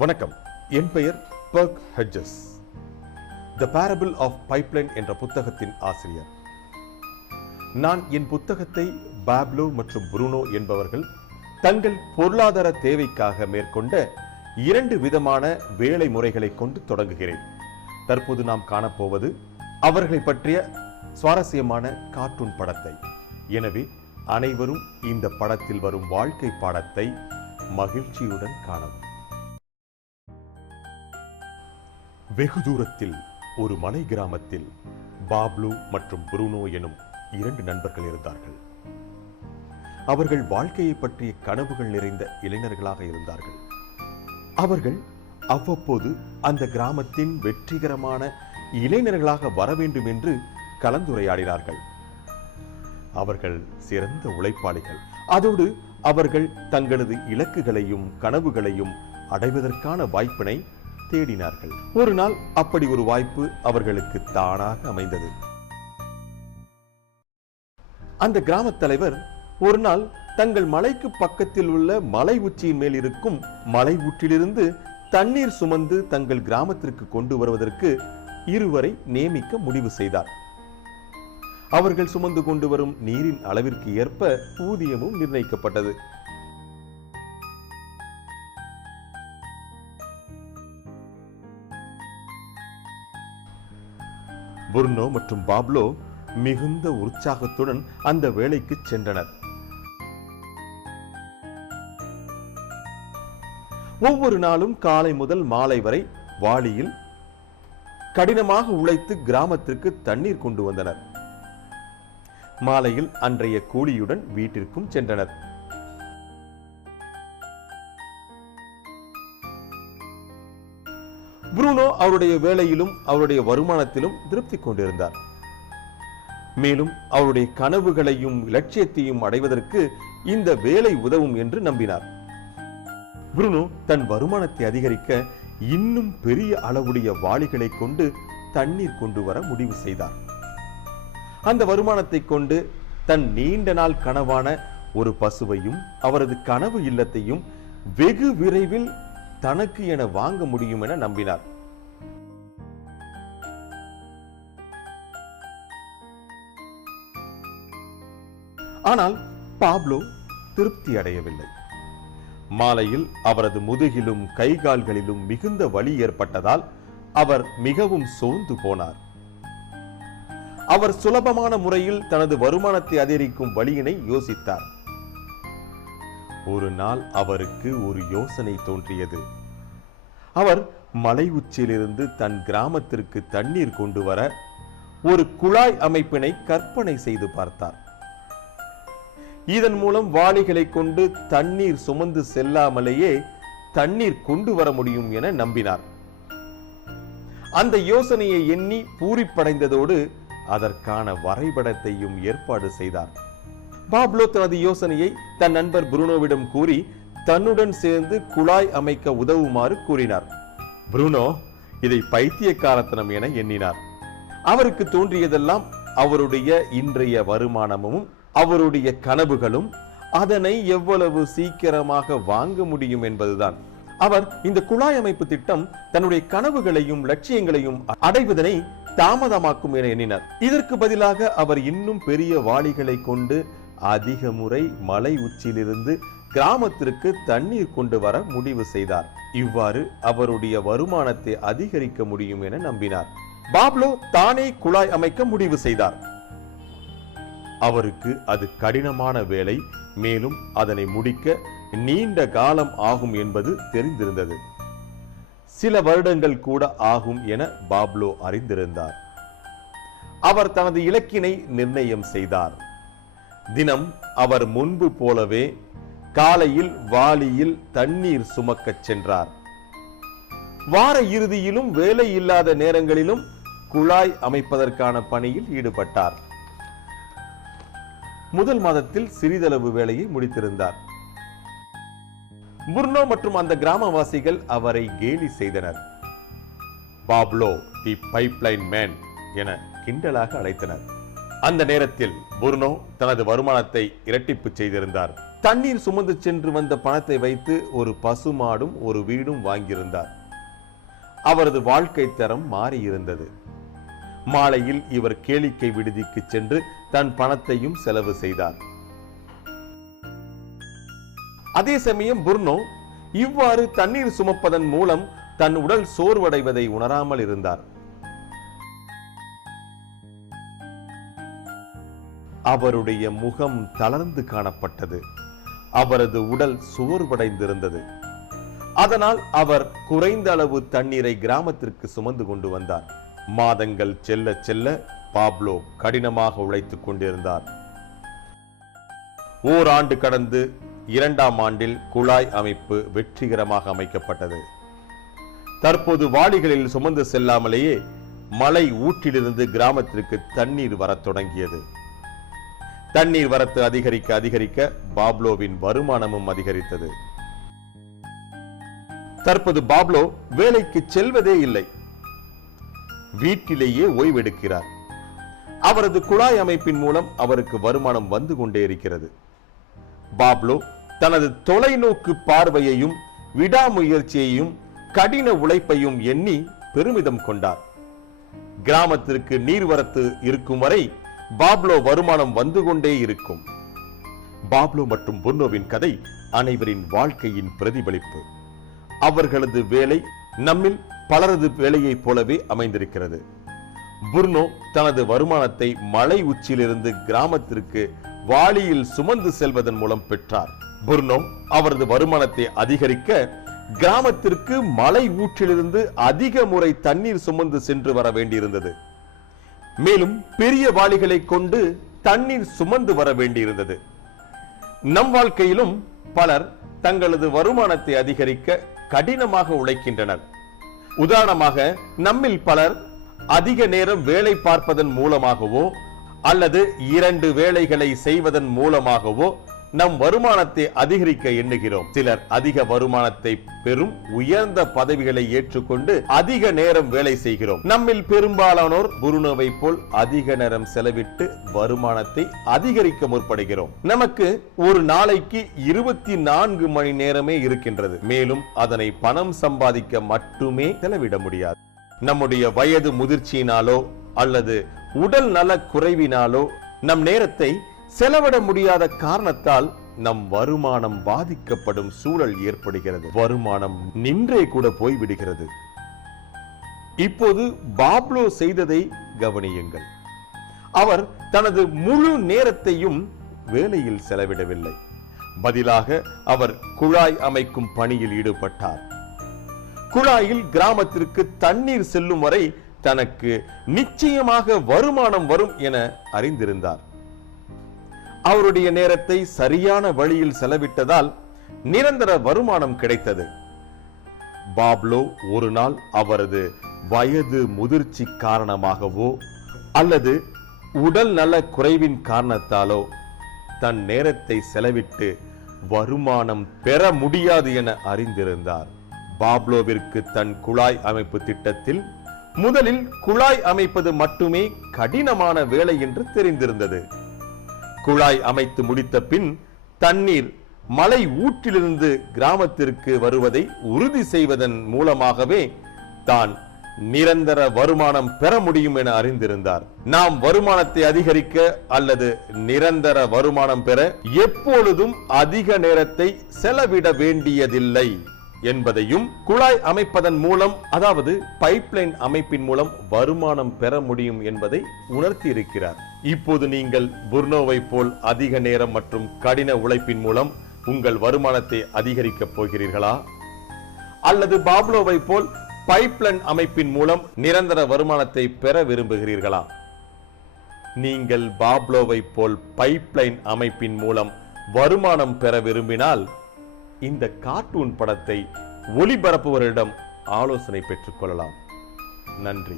வணக்கம், என் பெயர் Burke Hedges. The parable of pipeline என்ற புத்தகத்தின் ஆசிரியர். நான் என் புத்தகத்தை பாப்லோ மற்றும் புருனோ என்பவர்கள் தங்கள் பொருளாதார தேவைக்காக மேற்கொண்ட 2 விதமான வேலை முறைகளை கொண்டு தொடங்குகிறேன். தற்போது நாம் காணப்போவது அவர்களை பற்றிய சுவாரஸ்யமான கார்ட்டூன் படத்தை. எனவே அனைவரும் இந்த படத்தில் வரும் வாழ்க்கை பாடத்தை மகிழ்ச்சியுடன் காணவும். வெகு தூரத்தில் ஒரு மலை கிராமத்தில் பாப்லோ மற்றும் புருனோ எனும் 2 நண்பர்கள் இருந்தார்கள். அவர்கள் வாழ்க்கையை பற்றிய கனவுகள் நிறைந்த இளைஞர்களாக இருந்தார்கள். அவர்கள் அவ்வப்போது அந்த கிராமத்தின் வெற்றிகரமான இளைஞர்களாக வர வேண்டும் என்று கலந்துரையாடினார்கள். அவர்கள் சிறந்த உழைப்பாளிகள். அதோடு அவர்கள் தங்களது இலக்குகளையும் கனவுகளையும் அடைவதற்கான வாய்ப்பினை தேடினார்கள். ஒரு நாள் அப்படி ஒரு வாய்ப்பு அவர்களுக்கு தானாக அமைந்தது. அந்த கிராம தலைவர் ஒரு நாள் தங்கள் மலைக்கு பக்கத்தில் உள்ள மலை உச்சியின் மேல் இருக்கும் மலை ஊற்றிலிருந்து தண்ணீர் சுமந்து தங்கள் கிராமத்திற்கு கொண்டு வருவதற்கு 2 நியமிக்க முடிவு செய்தார். அவர்கள் சுமந்து கொண்டு வரும் நீரின் அளவிற்கு ஏற்ப ஊதியமும் நிர்ணயிக்கப்பட்டது. புருனோ மற்றும் பாப்லோ மிகுந்த உற்சாகத்துடன் அந்த வேலைக்கு சென்றனர். ஒவ்வொரு நாளும் காலை முதல் மாலை வரை வாளியில் கடினமாக உழைத்து கிராமத்திற்கு தண்ணீர் கொண்டு வந்தனர். மாலையில் அன்றைய கூலியுடன் வீட்டிற்கும் சென்றனர். புருனோ அவருடைய வேலையிலும் அவருடைய வருமானத்திலும் திருப்தி கொண்டிருந்தார். மேலும் அவருடைய கனவுகளையும் லட்சியத்தையும் அடைவதற்கு இந்த வேலை உதவும் என்று நம்பினார். புருனோ தன் வருமானத்தை அதிகரிக்க இன்னும் பெரிய அளவுடைய வாளிகளை கொண்டு தண்ணீர் கொண்டு வர முடிவு செய்தார். அந்த வருமானத்தை கொண்டு தன் நீண்ட நாள் கனவான ஒரு பசுவையும் அவரது கனவு இல்லத்தையும் வெகு விரைவில் தனக்கு என வாங்க முடியும் என நம்பினார். ஆனால் பாப்லோ திருப்தி அடையவில்லை. மாலையில் அவரது முதுகிலும் கைகால்களிலும் மிகுந்த வலி ஏற்பட்டதால் அவர் மிகவும் சோர்ந்து போனார். அவர் சுலபமான முறையில் தனது வருமானத்தை அதிகரிக்கும் வழியினை யோசித்தார். ஒரு நாள் அவருக்கு ஒரு யோசனை தோன்றியது. அவர் மலை உச்சியிலிருந்து தன் கிராமத்திற்கு தண்ணீர் கொண்டு வர ஒரு குழாய் அமைப்பினை கற்பனை செய்து பார்த்தார். இதன் மூலம் வாளிகளை கொண்டு தண்ணீர் சுமந்து செல்லாமலேயே தண்ணீர் கொண்டு வர முடியும் என நம்பினார். அந்த யோசனையை எண்ணி பூரிப்படைந்ததோடு அதற்கான வரைபடத்தையும் ஏற்பாடு செய்தார். பாப்லோ தனது யோசனையை தன் நண்பர் புருனோவிடம் கூறி தன்னுடன் சேர்ந்து குழாய் அமைக்க உதவுமாறு கூறினார். புருனோ இதை பைத்தியக்காரத்தனம் என எண்ணினார். அவருக்கு தோன்றியதெல்லாம் அவருடைய இன்றைய வருமானமும் அவருடைய கனவுகளும் அதனை எவ்வளவு சீக்கிரமாக வாங்க முடியும் என்பதுதான். அவர் இந்த குழாய் அமைப்பு திட்டம் தன்னுடைய கனவுகளையும் லட்சியங்களையும் அடைவதனை தாமதமாக்கும் என எண்ணினார். இதற்கு பதிலாக அவர் இன்னும் பெரிய வாளிகளை கொண்டு அதிக முறை மலை உச்சியிலிருந்து கிராமத்திற்கு தண்ணீர் கொண்டு வர முடிவு செய்தார். இவ்வாறு அவருடைய வருமானத்தை அதிகரிக்க முடியும் என நம்பினார். பாப்லோ தானே குழாய் அமைக்க முடிவு செய்தார். அவருக்கு அது கடினமான வேலை, மேலும் அதனை முடிக்க நீண்ட காலம் ஆகும் என்பது தெரிந்திருந்தது. சில வருடங்கள் கூட ஆகும் என பாப்லோ அறிந்திருந்தார். அவர் தனது இலக்கினை நிர்ணயம் செய்தார். தினம் அவர் முன்பு போலவே காலையில் வாளியில் தண்ணீர் சுமக்கச் சென்றார். வார இறுதியிலும் வேலை இல்லாத நேரங்களிலும் குழாய் அமைப்பதற்கான பணியில் ஈடுபட்டார். முதல் மாதத்தில் சிறிதளவு வேலையை முடித்திருந்தார். புருனோ மற்றும் அந்த கிராமவாசிகள் அவரை கேலி செய்தனர். பாப்லோ தி பைப்லைன் மேன் என கிண்டலாக அழைத்தனர். அந்த நேரத்தில் புர்னோ தனது வருமானத்தை இரட்டிப்பு செய்திருந்தார். தண்ணீர் சுமந்து சென்று வந்த பணத்தை வைத்து ஒரு பசுமாடும் ஒரு வீடும் வாங்கியிருந்தார். அவரது வாழ்க்கை தரம் மாறியிருந்தது. மாலையில் இவர் கேளிக்கை விடுதிக்கு சென்று தன் பணத்தையும் செலவு செய்தார். அதே சமயம் புர்னோ இவ்வாறு தண்ணீர் சுமப்பதன் மூலம் தன் உடல் சோர்வடைவதை உணராமல் இருந்தார். அவருடைய முகம் தளர்ந்து காணப்பட்டது. அவரது உடல் சோர்வடைந்திருந்தது. அதனால் அவர் குறைந்த அளவு தண்ணீரை கிராமத்திற்கு சுமந்து கொண்டு வந்தார். மாதங்கள் செல்ல செல்ல பாப்லோ கடினமாக உழைத்துக் கொண்டிருந்தார். ஓராண்டு கடந்து 2ஆம் ஆண்டில் குழாய் அமைப்பு வெற்றிகரமாக அமைக்கப்பட்டது. தற்போது வாளிகளில் சுமந்து செல்லாமலேயே மலை ஊற்றிலிருந்து கிராமத்திற்கு தண்ணீர் வரத் தொடங்கியது. தண்ணீர் வரத்து அதிகரிக்க அதிகரிக்க பாப்லோவின் வருமானமும் அதிகரித்தது. தற்போது பாப்லோ வேலைக்கு செல்வதே இல்லை. வீட்டிலேயே ஓய்வெடுக்கிறார். அவரது குழாய் அமைப்பின் மூலம் அவருக்கு வருமானம் வந்து கொண்டே இருக்கிறது. பாப்லோ தனது தொலைநோக்கு பார்வையையும் விடாமுயற்சியையும் கடின உழைப்பையும் எண்ணி பெருமிதம் கொண்டார். கிராமத்திற்கு நீர்வரத்து இருக்கும் வரை பாப்லோ வருமானம் வந்து கொண்டே இருக்கும். பாப்லோ மற்றும் புர்னோவின் கதை அனைவரின் வாழ்க்கையின் பிரதிபலிப்பு. அவர்களது வேலை நம்மில் பலரது வேலையைப் போலவே அமைந்திருக்கிறது. புர்னோ தனது வருமானத்தை மலை உச்சியிலிருந்து கிராமத்திற்கு வாளியில் சுமந்து செல்வதன் மூலம் பெற்றார். புர்னோ அவரது வருமானத்தை அதிகரிக்க கிராமத்திற்கு மலை ஊற்றிலிருந்து அதிக முறை தண்ணீர் சுமந்து சென்று வர வேண்டியிருந்தது. மேலும் பெரிய வாளிகளை கொண்டு தண்ணீர் சுமந்து வர வேண்டியிருந்தது. நம் வாழ்க்கையிலும் பலர் தங்களது வருமானத்தை அதிகரிக்க கடினமாக உழைக்கின்றனர். உதாரணமாக நம்மில் பலர் அதிக நேரம் வேலை பார்ப்பதன் மூலமாகவோ அல்லது 2 வேலைகளை செய்வதன் மூலமாகவோ நம் வருமானத்தை அதிகரிக்க எண்ணுகிறோம். சிலர் அதிக வருமானத்தை பெறும் உயர்ந்த பதவிகளை ஏற்றுக்கொண்டு அதிக நேரம் வேலை செய்கிறோம். நம்மில் பெரும்பாலானோர் புருனோவை போல் அதிக நேரம் செலவிட்டு வருமானத்தை அதிகரிக்க முற்படுகிறோம். நமக்கு ஒரு நாளைக்கு 24 மணி நேரமே இருக்கின்றது. மேலும் அதனை பணம் சம்பாதிக்க மட்டுமே செலவிட முடியாது. நம்முடைய வயது முதிர்ச்சியினாலோ அல்லது உடல் நல குறைவினாலோ நம் நேரத்தை செலவிட முடியாத காரணத்தால் நம் வருமானம் பாதிக்கப்படும் சூழல் ஏற்படுகிறது. வருமானம் நின்றே கூட போய்விடுகிறது. இப்போது பாப்லோ செய்ததை கவனியுங்கள். அவர் தனது முழு நேரத்தையும் வேலையில் செலவிடவில்லை. பதிலாக அவர் குழாய் அமைக்கும் பணியில் ஈடுபட்டார். குழாயில் கிராமத்திற்கு தண்ணீர் செல்லும் வரை தனக்கு நிச்சயமாக வருமானம் வரும் என அறிந்திருந்தார். அவருடைய நேரத்தை சரியான வழியில் செலவிட்டதால் நிரந்தர வருமானம் கிடைத்தது. பாப்லோ ஒரு நாள் அவரது வயது முதிர்ச்சி காரணமாகவோ அல்லது உடல் நல குறைவின் காரணத்தாலோ தன் நேரத்தை செலவிட்டு வருமானம் பெற முடியாது என அறிந்திருந்தார். பாப்லோவிற்கு தன் குழாய் அமைப்பு திட்டத்தில் முதலில் குழாய் அமைப்பது மட்டுமே கடினமான வேலை என்று தெரிந்திருந்தது. குழாய் அமைத்து முடித்த பின் தண்ணீர் மலை ஊற்றிலிருந்து கிராமத்திற்கு வருவதை உறுதி செய்வதன் மூலமாகவே தான் நிரந்தர வருமானம் பெற முடியும் என அறிந்திருந்தார். நாம் வருமானத்தை அதிகரிக்க அல்லது நிரந்தர வருமானம் பெற எப்பொழுதும் அதிக நேரத்தை செலவிட வேண்டியதில்லை என்பதையும் குழாய் அமைப்பதன் மூலம், அதாவது பைப்லைன் அமைப்பின் மூலம் வருமானம் பெற முடியும் என்பதை உணர்த்தி இருக்கிறார். இப்போது நீங்கள் புர்னோவை போல் அதிக நேரம் மற்றும் கடின உழைப்பின் மூலம் உங்கள் வருமானத்தை அதிகரிக்கப் போகிறீர்களா? அல்லது பாப்லோவை போல் பைப்லைன் அமைப்பின் மூலம் நிரந்தர வருமானத்தை பெற விரும்புகிறீர்களா? நீங்கள் பாப்லோவை போல் பைப்லைன் அமைப்பின் மூலம் வருமானம் பெற விரும்பினால் இந்த கார்ட்டூன் படத்தை ஒளிபரப்புவரிடம் ஆலோசனை பெற்றுக் கொள்ளலாம். நன்றி.